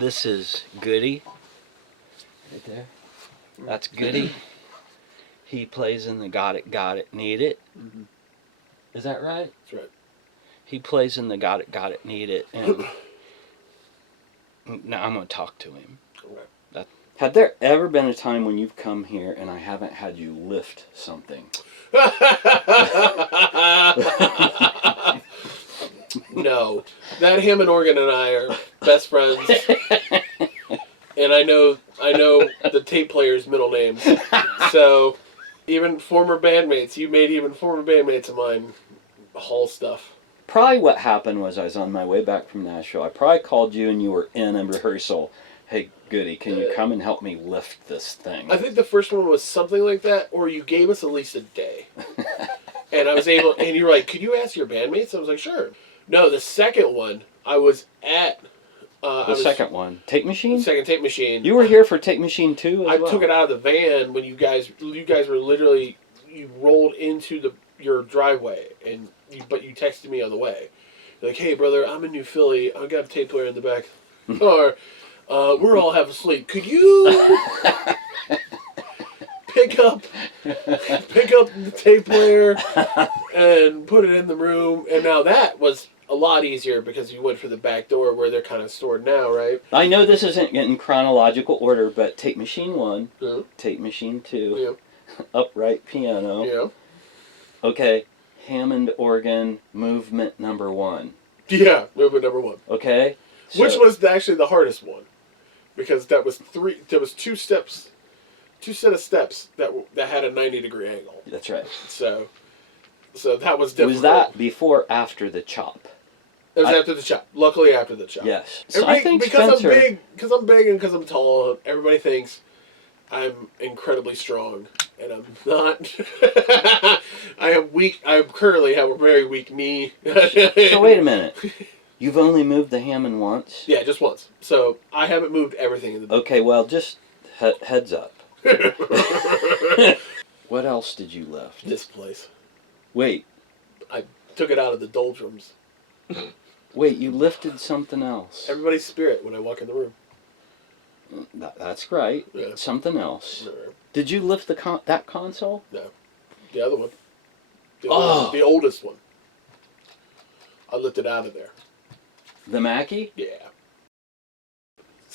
This is Goody. Right there. That's Goody. He plays in the Got It, Need It. Mm-hmm. Is that right? That's right. He plays in the Got It, Need It. And now I'm going to talk to him. Okay. Had there ever been a time when you've come here and I haven't had you lift something? No. That Hammond organ and I are best friends. And I know the tape player's middle names. So even former bandmates, you made even former bandmates of mine haul stuff. Probably what happened was I was on my way back from Nashville. I probably called you and you were in a rehearsal. Hey, Goody, can you come and help me lift this thing? I think the first one was something like that, or you gave us at least a day. And I was able, and you were like, could you ask your bandmates? I was like, sure. No, the second one, I was at... second one. Tape Machine? Second Tape Machine. You were here for Tape Machine 2 I took it out of the van when you guys were literally, you rolled into your driveway, but you texted me on the way. You're like, hey brother, I'm in New Philly, I've got a tape player in the back of the car, we're all half asleep. Could you pick up the tape player and put it in the room? And now that was a lot easier because you went for the back door where they're kind of stored now, right? I know this isn't in chronological order, but Tape Machine 1, Yeah. Tape Machine 2, upright piano. Yeah. Okay, Hammond organ, movement number 1. Yeah, movement number 1. Okay? Which was actually the hardest one. Because there was two set of steps that had a 90-degree angle. That's right. So that was difficult. Was that before or after the chop? It was after the chop. Luckily after the chop. Yes. So I think because Spencer... I'm big and because I'm tall, everybody thinks I'm incredibly strong. And I'm not. I am weak. I currently have a very weak knee. So wait a minute. You've only moved the Hammond once? Yeah, just once. So I haven't moved everything in the book. Okay, well, just heads up. What else did you lift? This place. Wait. I took it out of the doldrums. Wait, you lifted something else. Everybody's spirit when I walk in the room. That's right. Yeah. Something else. No. Did you lift that console? No. The other one. The oldest one. I lifted out of there. The Mackie? Yeah.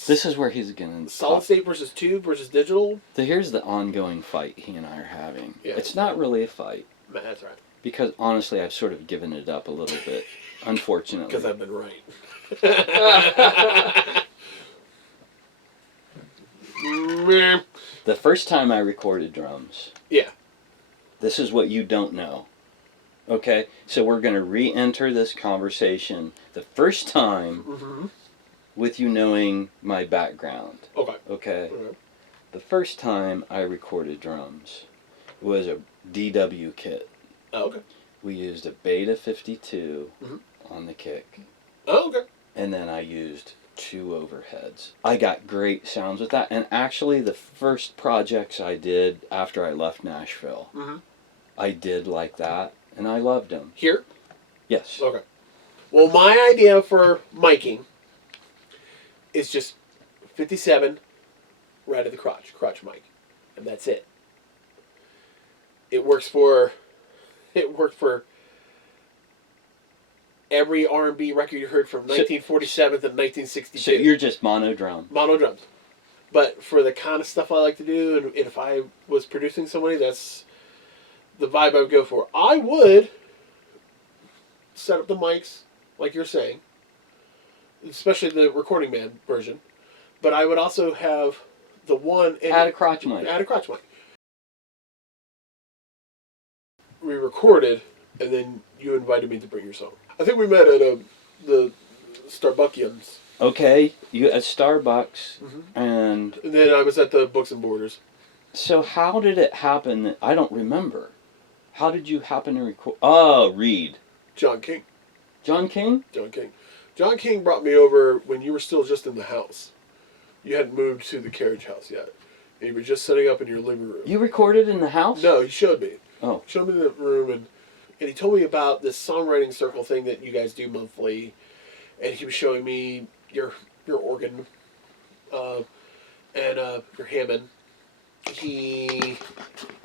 This is where he's going to... Solid state versus tube versus digital. So here's the ongoing fight he and I are having. Yeah. It's not really a fight. That's right. Because honestly, I've sort of given it up a little bit, unfortunately. Because I've been right. The first time I recorded drums. Yeah. This is what you don't know. Okay? So we're going to re-enter this conversation the first time with you knowing my background. Okay. Okay? The first time I recorded drums was a DW kit. Oh, okay. We used a Beta 52 on the kick. Oh, okay. And then I used 2 overheads. I got great sounds with that. And actually the first projects I did after I left Nashville, I did like that. And I loved them. Here? Yes. Okay. Well, my idea for miking is just 57 right at the crotch mic. And that's it. It worked for every R&B record you heard from 1947 to 1962. So you're just mono drum. Mono drums. But for the kind of stuff I like to do, and if I was producing somebody, that's the vibe I would go for. I would set up the mics, like you're saying, especially the recording band version, but I would also have the one... Add a crotch mic. Add a crotch mic. We recorded, and then you invited me to bring your song. I think we met at the Starbuckians. Okay, you at Starbucks, and then I was at the Books and Borders. So how did it happen that I don't remember? How did you happen to record? Oh, Reed. John King. John King? John King. John King brought me over when you were still just in the house. You hadn't moved to the Carriage house yet. And you were just setting up in your living room. You recorded in the house? No, he showed me. Oh. Showed me the room, and he told me about this songwriting circle thing that you guys do monthly. And he was showing me your organ your Hammond. He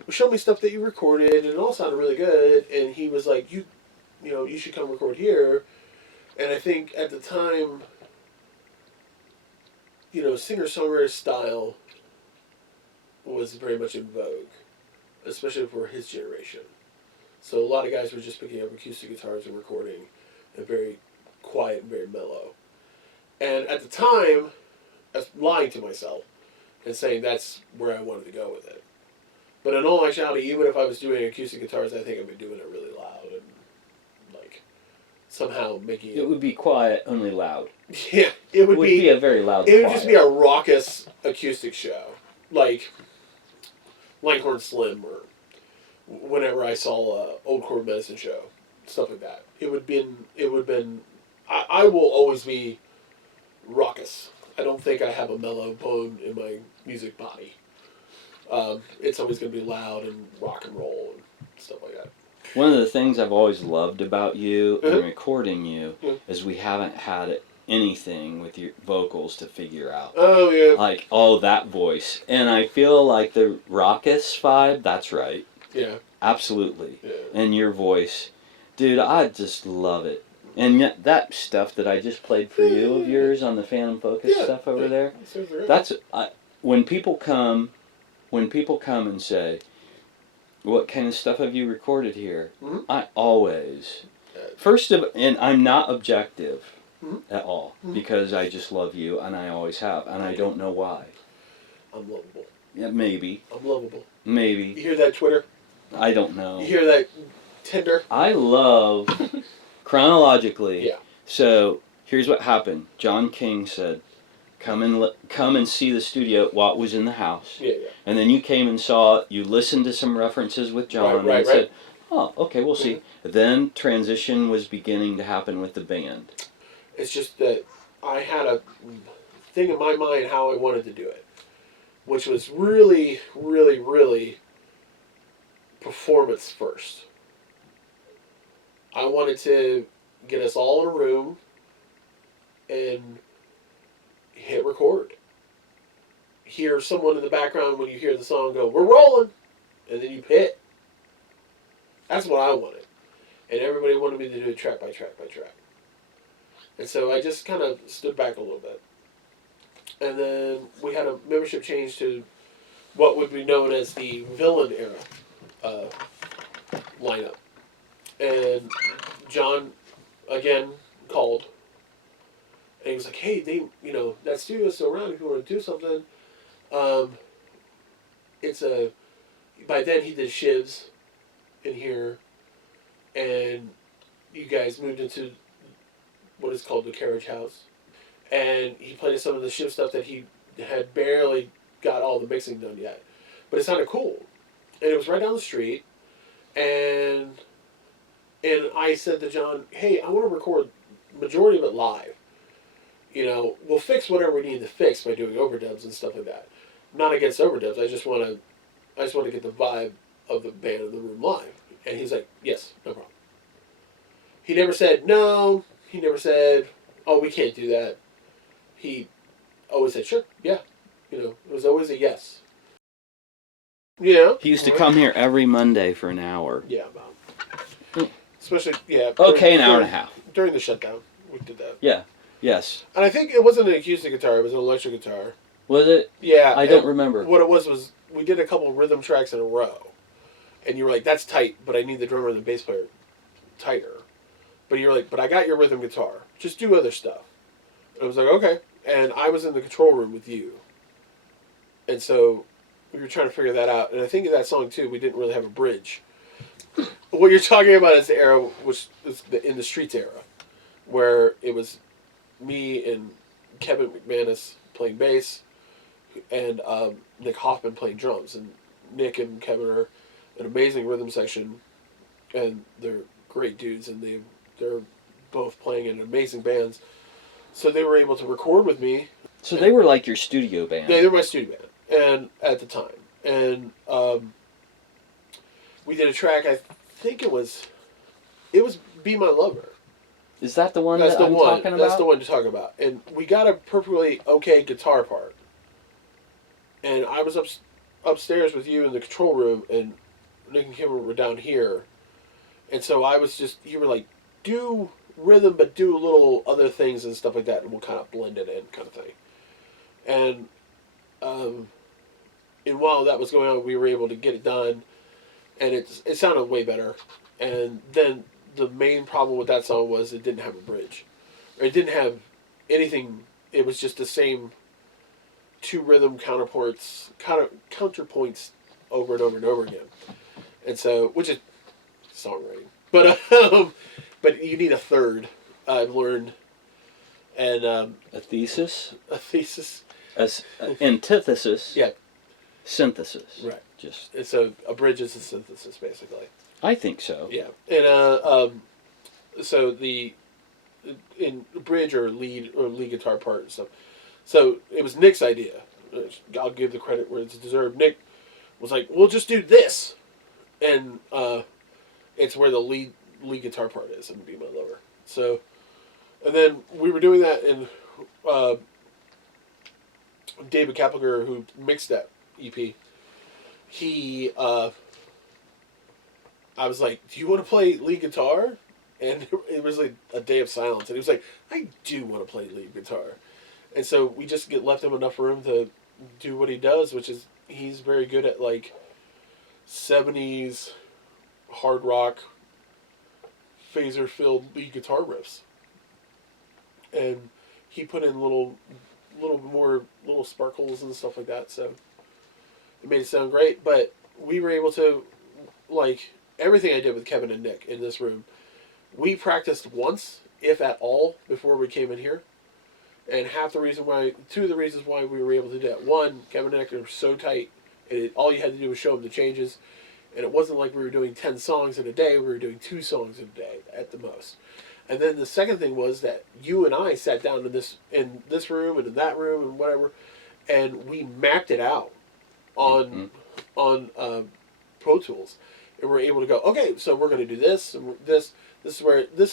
showed me stuff that you recorded, and it all sounded really good. And he was like, you should come record here. And I think at the time, singer-songwriter style was very much in vogue, especially for his generation. So a lot of guys were just picking up acoustic guitars and recording, and very quiet and very mellow. And at the time, I was lying to myself and saying that's where I wanted to go with it. But in all actuality, even if I was doing acoustic guitars, I think I'd be doing it really loud and somehow making it. It would be quiet, only loud. Yeah, it would be a very loud. It would just be a raucous acoustic show, like Langhorne Slim or whenever I saw Old Cord Medicine show, stuff like that. It would have been. I will always be raucous. I don't think I have a mellow bone in my music body. It's always going to be loud and rock and roll and stuff like that. One of the things I've always loved about you and recording you is we haven't had anything with your vocals to figure out. Oh, yeah. Like, that voice. And I feel like the raucous vibe, that's right. Yeah. Absolutely. Yeah. And your voice. Dude, I just love it. And yet that stuff that I just played for you of yours on the Phantom Focus stuff over there, that's when people come and say, what kind of stuff have you recorded here? I always, and I'm not objective at all, because I just love you, and I always have, and I don't know why. I'm lovable. Yeah, maybe. I'm lovable. Maybe. You hear that, Twitter? I don't know. You hear that, Tinder? I love, chronologically, yeah. So, here's what happened. John King said, come and see the studio while it was in the house. Yeah. And then you came and saw it. You listened to some references with John and said, oh, okay, we'll see. Then transition was beginning to happen with the band. It's just that I had a thing in my mind how I wanted to do it, which was really, really, really performance first. I wanted to get us all in a room and hit record. Hear someone in the background when you hear the song go, we're rolling, and then you hit. That's what I wanted. And everybody wanted me to do it track by track by track. And so I just kind of stood back a little bit. And then we had a membership change to what would be known as the Villain era lineup. And John, again, called. And he was like, hey, that studio's still around if you want to do something. By then he did Shivs in here. And you guys moved into what is called the Carriage House. And he played some of the Shiv stuff that he had barely got all the mixing done yet. But it sounded cool. And it was right down the street. And I said to John, hey, I want to record majority of it live. We'll fix whatever we need to fix by doing overdubs and stuff like that. I'm not against overdubs. I just want to get the vibe of the band in the room live. And he's like, yes, no problem. He never said no. He never said, oh, we can't do that. He always said, sure, yeah. It was always a yes. Yeah. He used to come here every Monday for an hour. Yeah, about. Especially, yeah. Okay, an hour and a half. During the shutdown, we did that. Yeah. Yes. And I think it wasn't an acoustic guitar, it was an electric guitar. Was it? Yeah. I don't remember. What it was we did a couple rhythm tracks in a row. And you were like, that's tight, but I need the drummer and the bass player tighter. But you're like, but I got your rhythm guitar. Just do other stuff. And I was like, okay. And I was in the control room with you. And so we were trying to figure that out. And I think in that song, too, we didn't really have a bridge. What you're talking about is the era, which is in the Streets era, where it was me and Kevin McManus playing bass, and Nick Hoffman playing drums. And Nick and Kevin are an amazing rhythm section, and they're great dudes, and they're both playing in amazing bands. So they were able to record with me. So they were like your studio band. Yeah, they were my studio band, and at the time, and we did a track. I think it was "Be My Lover." Is that the one That's that the I'm one. talking about? That's the one to talk about. And we got a perfectly okay guitar part. and I was upstairs with you in the control room, and Nick and Kim were down here, and so I was just, you were like, do rhythm, but do little other things and stuff like that, and we'll kind of blend it in, kind of thing. And while that was going on, we were able to get it done, and it sounded way better. And then the main problem with that song was it didn't have a bridge, or it didn't have anything. It was just the same two rhythm counterpoints over and over and over again. And so, which is songwriting, but you need a third. I've learned, and a thesis, antithesis, yeah, synthesis, right. Just and so a bridge is a synthesis, basically. I think so. Yeah, and so the in bridge or lead guitar part and stuff. So it was Nick's idea. I'll give the credit where it's deserved. Nick was like, "We'll just do this," and it's where the lead guitar part is and be my lover. So, and then we were doing that, and David Kapliger, who mixed that EP, he I was like, "Do you want to play lead guitar?" And it was like a day of silence, and he was like, "I do want to play lead guitar." And so we just left him enough room to do what he does, which is he's very good at like 70s hard rock phaser filled lead guitar riffs. And he put in little sparkles and stuff like that, so it made it sound great. But we were able to, like, everything I did with Kevin and Nick in this room, we practiced once, if at all, before we came in here. And two of the reasons why we were able to do that. One, Kevin and Nick are so tight, and all you had to do was show them the changes. And it wasn't like we were doing 10 songs in a day, we were doing 2 songs in a day at the most. And then the second thing was that you and I sat down in this room and in that room and whatever, and we mapped it out on Pro Tools, and we're able to go, okay, so we're going to do this and this. This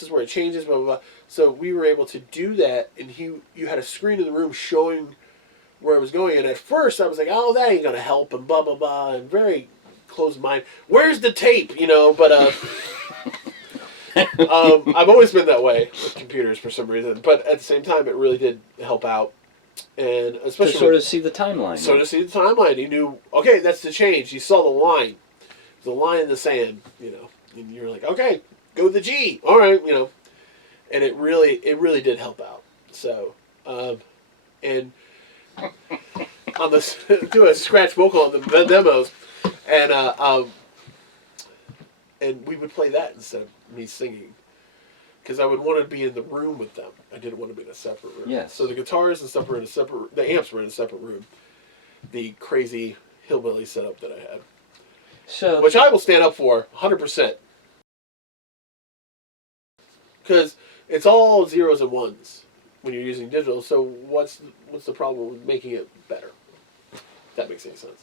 is where it changes, blah blah blah. So we were able to do that, and you had a screen in the room showing where it was going. And at first, I was like, oh, that ain't gonna help, and blah blah blah, and very closed mind. Where's the tape, you know? But I've always been that way with computers for some reason. But at the same time, it really did help out, and especially to sort of see the timeline. So to see the timeline, you knew, okay, that's the change. You saw the line, the line in the sand, you know, and you're like, okay, go the G, all right, you know, and it really did help out. So, and on this, do a scratch vocal on the demos, and we would play that instead of me singing, because I would want to be in the room with them. I didn't want to be in a separate room. Yes. So the guitars and stuff were in a separate. The amps were in a separate room. The crazy hillbilly setup that I had, so which I will stand up for 100%, because it's all zeros and ones when you're using digital. So what's the problem with making it better? If that makes any sense.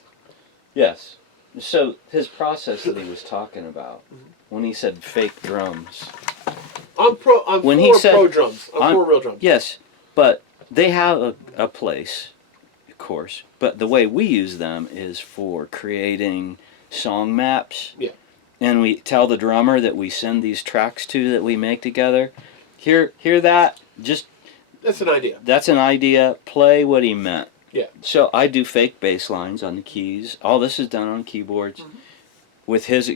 Yes. So his process that he was talking about, when he said fake drums. I'm pro drums. I'm for real drums. Yes, but they have a place, of course. But the way we use them is for creating song maps. Yeah. And we tell the drummer that we send these tracks to that we make together. Hear that? Just that's an idea. That's an idea. Play what he meant. Yeah. So I do fake bass lines on the keys. All this is done on keyboards, with his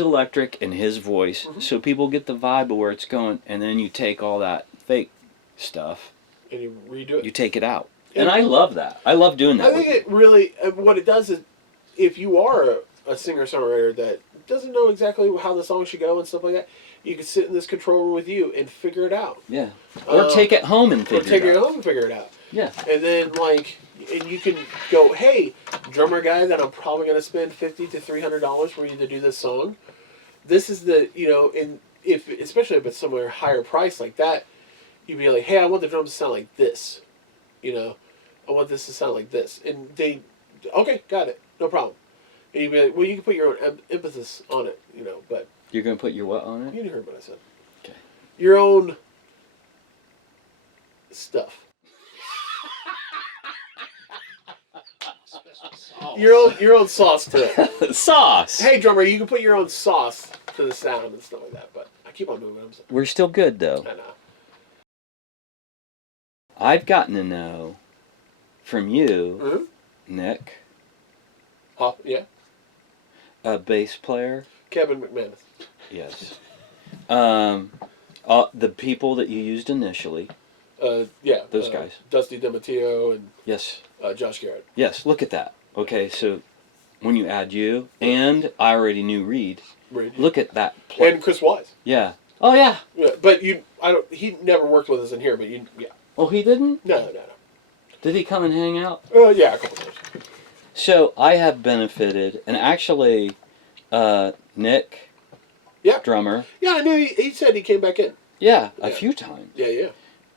electric and his voice, so people get the vibe of where it's going. And then you take all that fake stuff and you redo it. You take it out, and I love that. I love doing that. I think it really what it does is, if you are a singer-songwriter that doesn't know exactly how the song should go and stuff like that, you can sit in this control room with you and figure it out. Yeah. Or take it home and figure it out. Or take it home and figure it out. Yeah. And then, like, and you can go, hey, drummer guy that I'm probably going to spend $50 to $300 for you to do this song. This is the, you know, and especially if it's somewhere higher price like that, you'd be like, hey, I want the drums to sound like this. You know, I want this to sound like this. And they, okay, got it. No problem. And you'd be like, well, you can put your own emphasis on it, you know, but... You're going to put your what on it? You heard what I said. Okay. Your own stuff. your own sauce to it. Sauce. Hey, drummer, you can put your own sauce to the sound and stuff like that. But I keep on moving. We're still good though. I know. I've gotten to know from you, Nick, Yeah. a bass player. Kevin McManus. Yes. The people that you used initially. Yeah. Those guys. Dusty DiMatteo and Yes. Josh Garrett. Yes. Look at that. Okay, so when you add you and I already knew Reed. Look at that. And Chris Wise. Yeah. Oh yeah. Yeah, but he never worked with us in here, but yeah. Oh, he didn't? No. Did he come and hang out? Yeah, a couple times. So I have benefited, and actually, Nick, drummer. Yeah, I knew he said he came back in. Yeah, a few times. Yeah.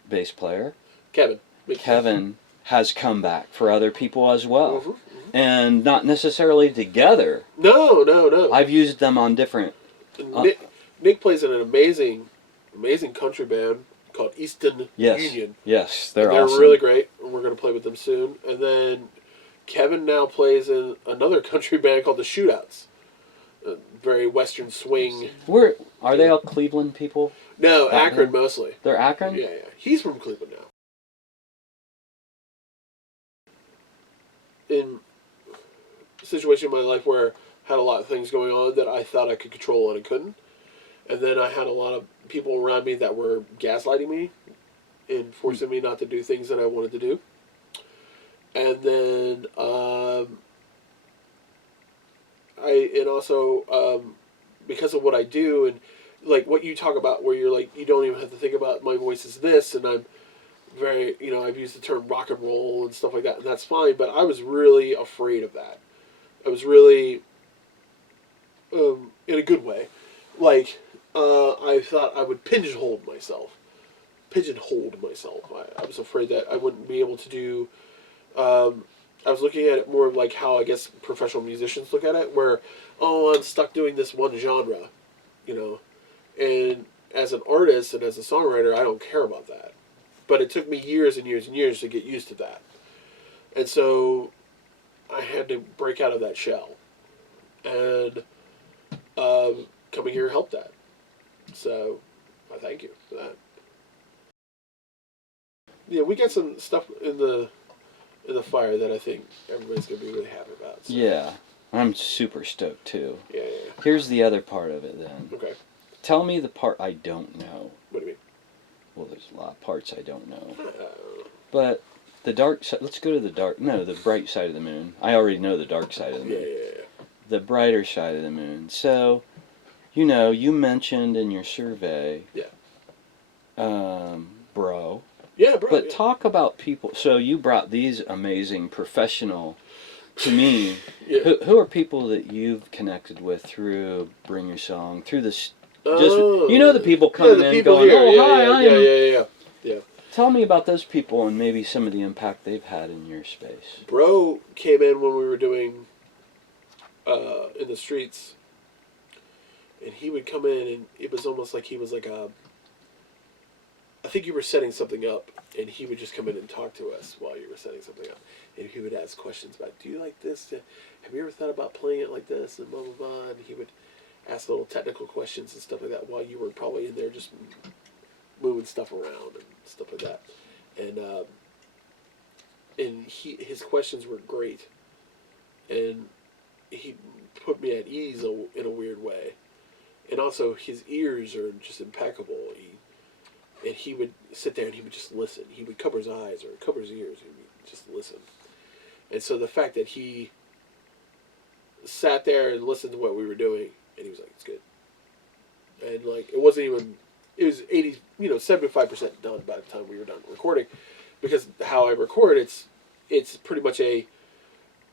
Bass player. Kevin has come back for other people as well. Mm-hmm. And not necessarily together. No. I've used them on different... Nick plays in an amazing country band called Easton Union. Yes, they're awesome. awesome. Really great, and we're going to play with them soon. And then Kevin now plays in another country band called the Shootouts. A very Western swing. Are they all Cleveland people? No, Akron mostly. They're Akron? Yeah. He's from Cleveland now. In a situation in my life where I had a lot of things going on that I thought I could control and I couldn't. And then I had a lot of people around me that were gaslighting me and forcing me not to do things that I wanted to do. And then, because of what I do and like what you talk about where you're like, you don't even have to think about my voice is this and I'm very, I've used the term rock and roll and stuff like that and that's fine, but I was really afraid of that. I was really, in a good way, like, I thought I would pigeonhole myself. I was afraid that I wouldn't be able to do. I was looking at it more of like how I guess professional musicians look at it, where I'm stuck doing this one genre, And as an artist and as a songwriter, I don't care about that. But it took me years and years and years to get used to that, and so I had to break out of that shell, and coming here helped that. So, I thank you for that. Yeah, we got some stuff in the fire that I think everybody's gonna be really happy about. So. Yeah, I'm super stoked too. Yeah. Here's the other part of it then. Okay. Tell me the part I don't know. What do you mean? Well, there's a lot of parts I don't know. But the dark side. Let's go to the bright side of the moon. I already know the dark side of the moon. Yeah. The brighter side of the moon. So, you mentioned in your survey. Yeah. Bro. Yeah, bro. But talk about people. So you brought these amazing professional to me. Yeah. Who are people that you've connected with through Bring Your Song, through this? The people coming in going, hi, Yeah. Tell me about those people and maybe some of the impact they've had in your space. Bro came in when we were doing in the streets, and he would come in, and it was almost like he was like I think you were setting something up, and he would just come in and talk to us while you were setting something up. And he would ask questions about, do you like this? Have you ever thought about playing it like this? And blah, blah, blah. And he would ask little technical questions and stuff like that while you were probably in there just moving stuff around and stuff like that. And his questions were great. And he put me at ease in a weird way. And also, his ears are just impeccable. And he would sit there and he would just listen. He would cover his eyes or cover his ears and just listen. And so the fact that he sat there and listened to what we were doing, and he was like, it's good. And like, it wasn't even, it was 75% done by the time we were done recording. Because how I record, it's pretty much it's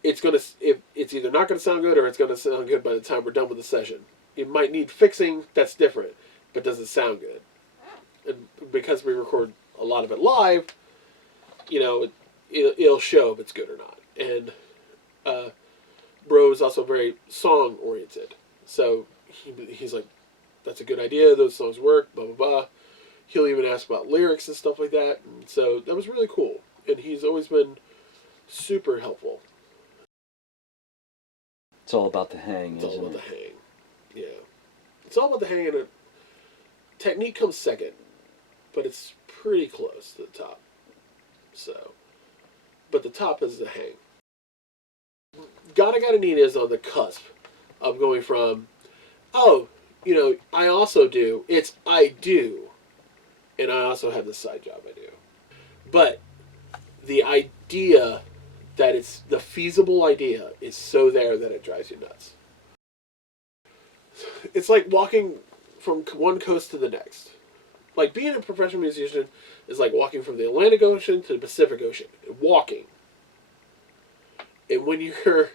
either not going to sound good or it's going to sound good by the time we're done with the session. It might need fixing, that's different, but does it sound good? And because we record a lot of it live, it'll show if it's good or not. And Bro is also very song oriented, so he's like, "That's a good idea. Those songs work." Blah blah blah. He'll even ask about lyrics and stuff like that. And so that was really cool. And he's always been super helpful. It's all about the hang, It's isn't all about it? the hang. Yeah. It's all about the hang, and technique comes second, but it's pretty close to the top. So, but the top is the hang. Gotta Need is on the cusp of going from, oh, I also do. It's I do, and I also have this side job I do. But the idea that it's the feasible idea is so there that it drives you nuts. It's like walking from one coast to the next. Like being a professional musician is like walking from the Atlantic Ocean to the Pacific Ocean. Walking. And when you're...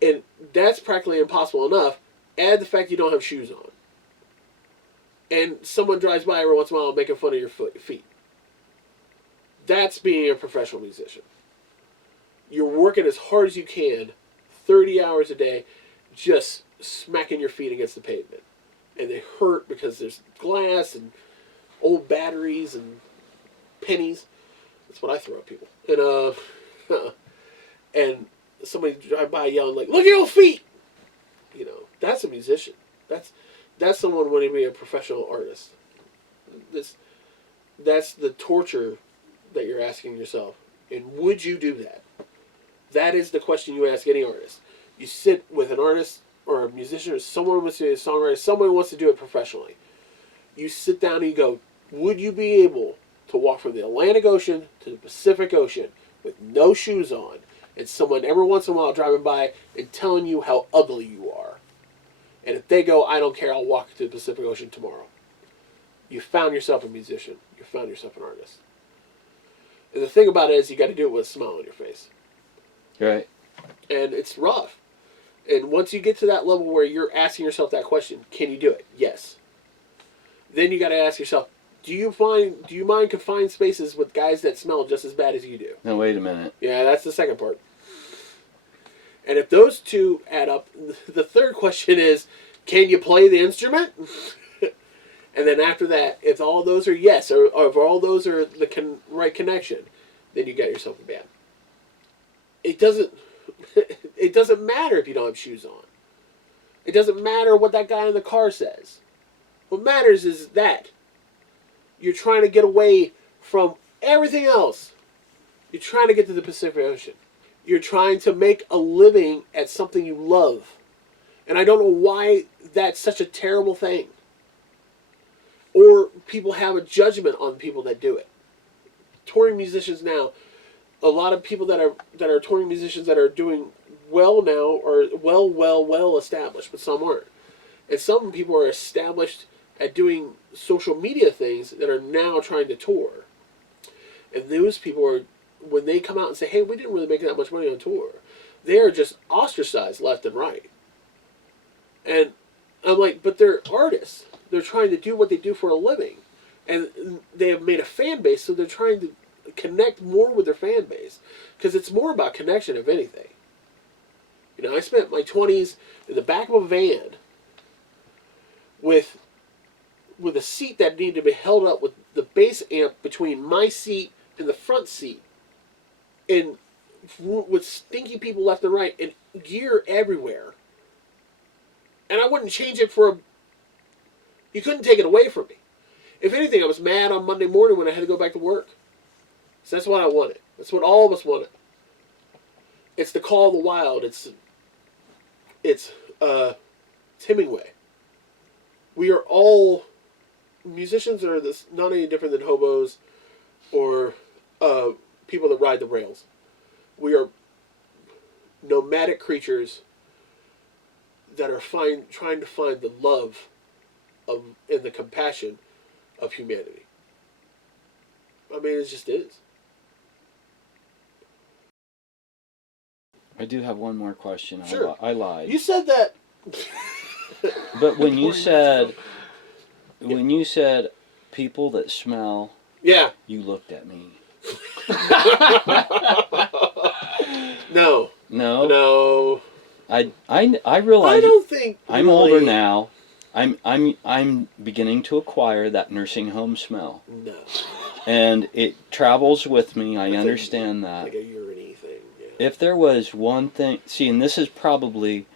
And that's practically impossible enough. Add the fact you don't have shoes on. And someone drives by every once in a while making fun of your feet. That's being a professional musician. You're working as hard as you can, 30 hours a day, just smacking your feet against the pavement. And they hurt because there's glass and old batteries and pennies. That's what I throw at people. And somebody drive by yelling like, "Look at your feet!" That's a musician. That's someone wanting to be a professional artist. That's the torture that you're asking yourself. And would you do that? That is the question you ask any artist. You sit with an artist or a musician or someone who wants to be a songwriter, someone who wants to do it professionally. You sit down and you go, would you be able to walk from the Atlantic Ocean to the Pacific Ocean with no shoes on, and someone every once in a while driving by and telling you how ugly you are? And if they go, I don't care, I'll walk to the Pacific Ocean tomorrow. You found yourself a musician. You found yourself an artist. And the thing about it is you got to do it with a smile on your face. Right. And it's rough. And once you get to that level where you're asking yourself that question, can you do it? Yes. Then you got to ask yourself, do you mind confined spaces with guys that smell just as bad as you do? Now wait a minute. Yeah, that's the second part. And if those two add up, the third question is, can you play the instrument? And then after that, if all those are yes, or if all those are the right connection, then you got yourself a band. It doesn't matter if you don't have shoes on. It doesn't matter what that guy in the car says. What matters is that you're trying to get away from everything else. You're trying to get to the Pacific Ocean. You're trying to make a living at something you love. And I don't know why that's such a terrible thing. Or people have a judgment on people that do it. Touring musicians now, a lot of people that are touring musicians that are doing well now are well established, but some aren't. And some people are established at doing social media things that are now trying to tour. And those people are, when they come out and say, hey, we didn't really make that much money on tour, they are just ostracized left and right. And I'm like, but they're artists. They're trying to do what they do for a living. And they have made a fan base, so they're trying to connect more with their fan base. Because it's more about connection, if anything. I spent my 20s in the back of a van with a seat that needed to be held up with the bass amp between my seat and the front seat. And with stinky people left and right and gear everywhere. And I wouldn't change it for you couldn't take it away from me. If anything, I was mad on Monday morning when I had to go back to work. So that's what I wanted. That's what all of us wanted. It's the call of the wild. It's Hemingway. We are all musicians are not any different than hobos or people that ride the rails. We are nomadic creatures that are trying to find the love and the compassion of humanity. I mean, it just is. I do have one more question. Sure. I lied. You said that. But when you said people that smell, yeah, you looked at me. No. I realize. I don't think I'm really... older now. I'm beginning to acquire that nursing home smell. No. And it travels with me. I understand that. Like a urine anything. Yeah. If there was one thing, see, and this is probably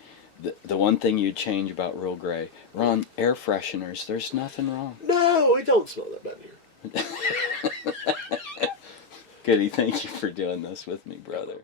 the one thing you'd change about Realgrey. Ron, air fresheners, there's nothing wrong. No, it don't smell that bad here. Goody, thank you for doing this with me, brother.